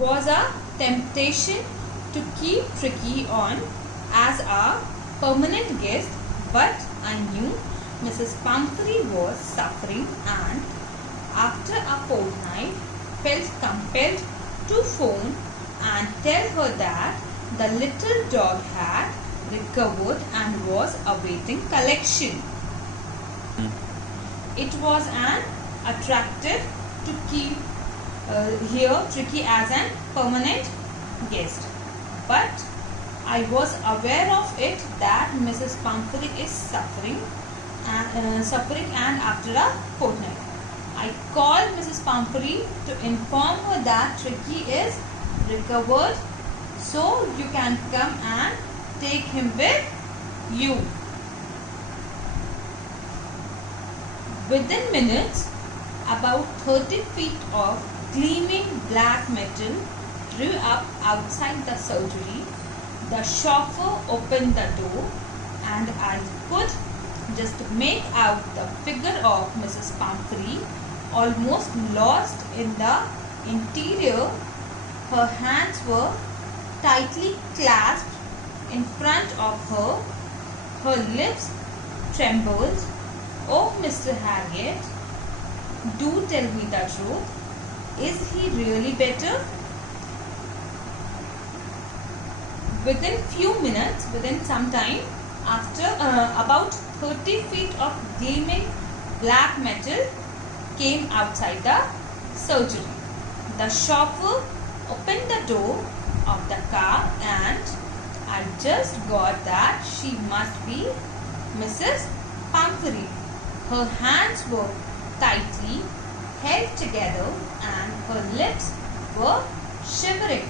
was a temptation to keep Tricky on as a permanent guest, but I knew Mrs. Pumphrey was suffering and after a fortnight felt compelled to phone and tell her that the little dog had recovered and was awaiting collection. It was an attractive to keep here Tricky as an permanent guest, but I was aware of it that Mrs. Pumphrey is suffering and after a fortnight. I called Mrs. Pumphrey to inform her that Tricky is recovered, so you can come and take him with you. Within minutes, about 30 feet of gleaming black metal drew up outside the surgery. The chauffeur opened the door and I could just make out the figure of Mrs. Pumphrey, almost lost in the interior. Her hands were tightly clasped in front of her. Her lips trembled. "Oh, Mr. Harriet, do tell me the truth. Is he really better?" Within few minutes, within some time, after about 30 feet of gleaming black metal came outside the surgery. The chauffeur opened the door of the car and I just got that she must be Mrs. Pumphrey. Her hands were tightly held together and her lips were shivering.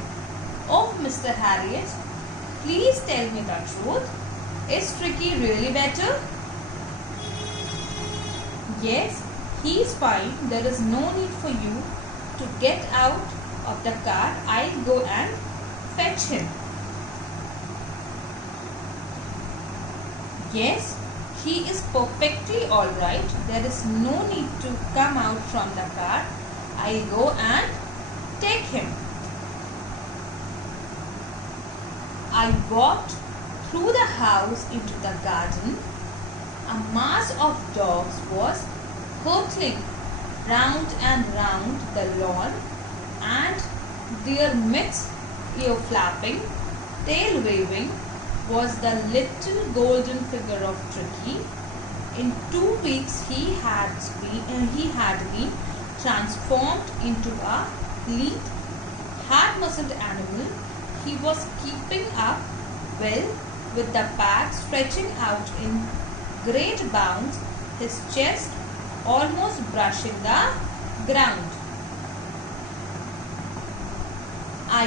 "Oh, Mr. Harriet, please tell me the truth. Is Tricky really better?" "Yes, he is fine. There is no need for you to get out of the car. I'll go and fetch him." "Yes, he is perfectly all right. There is no need to come out from the car. I'll go and take him." I walked through the house into the garden. A mass of dogs was hurtling round and round the lawn, and their midst, ear flapping, tail waving, was the little golden figure of Tricky. In 2 weeks he had been transformed into a fleet, hard-muscled animal. He was keeping up well with the pack stretching out in great bounds, his chest almost brushing the ground. I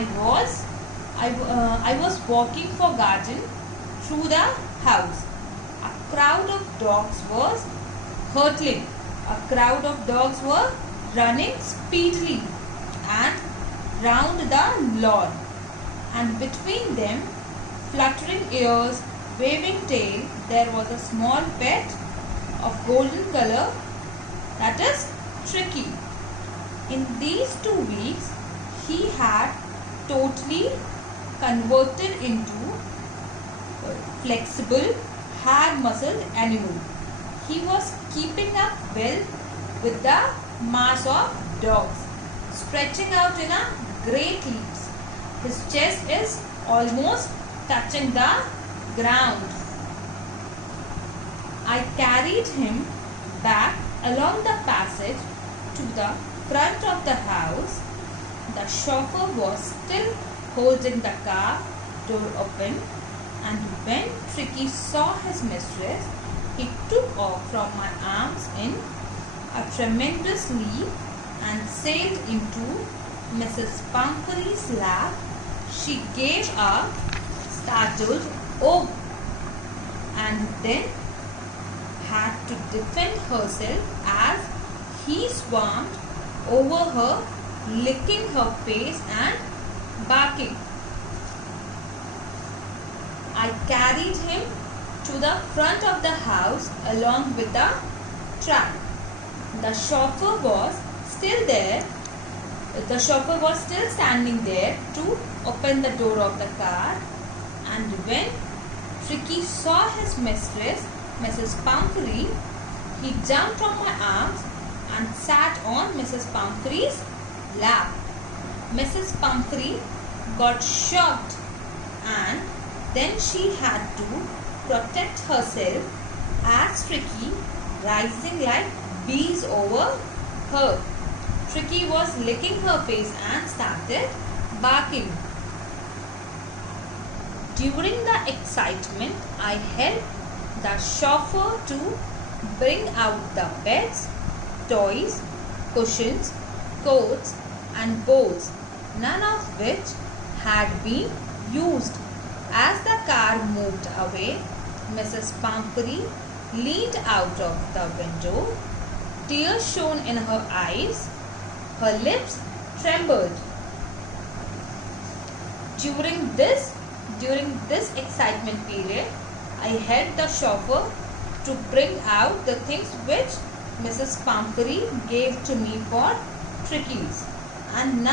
was walking for garden through the house. A crowd of dogs was hurtling. A crowd of dogs were running speedily and round the lawn, and between them, fluttering ears, waving tail, there was a small pet of golden color, that is Tricky. In these 2 weeks, he had totally converted into a flexible, hard-muscled animal. He was keeping up well with the mass of dogs, stretching out in a great leaps. His chest is almost touching the ground. I carried him back along the passage to the front of the house. The chauffeur was still holding the car door open, and when Tricky saw his mistress, he took off from my arms in a tremendous leap and sailed into Mrs. Pumphrey's lap. She gave a startled "oh" and then had to defend herself as he swarmed over her, licking her face and barking. I carried him to the front of the house along with the trap. The chauffeur was still there, The chauffeur was still standing there to open the door of the car, and when Tricky saw his mistress, Mrs. Pumphrey, he jumped from my arms and sat on Mrs. Pumphrey's lap. Mrs. Pumphrey got shocked, and then she had to protect herself as Tricky rising like bees over her. Tricky was licking her face and started barking. During the excitement, I helped the chauffeur to bring out the beds, toys, cushions, coats and boats, none of which had been used. As the car moved away, Mrs. Pumphrey leaned out of the window. Tears shone in her eyes. Her lips trembled. During this excitement period, I helped the chauffeur to bring out the things which Mrs. Pumphrey gave to me for Tricky's, and none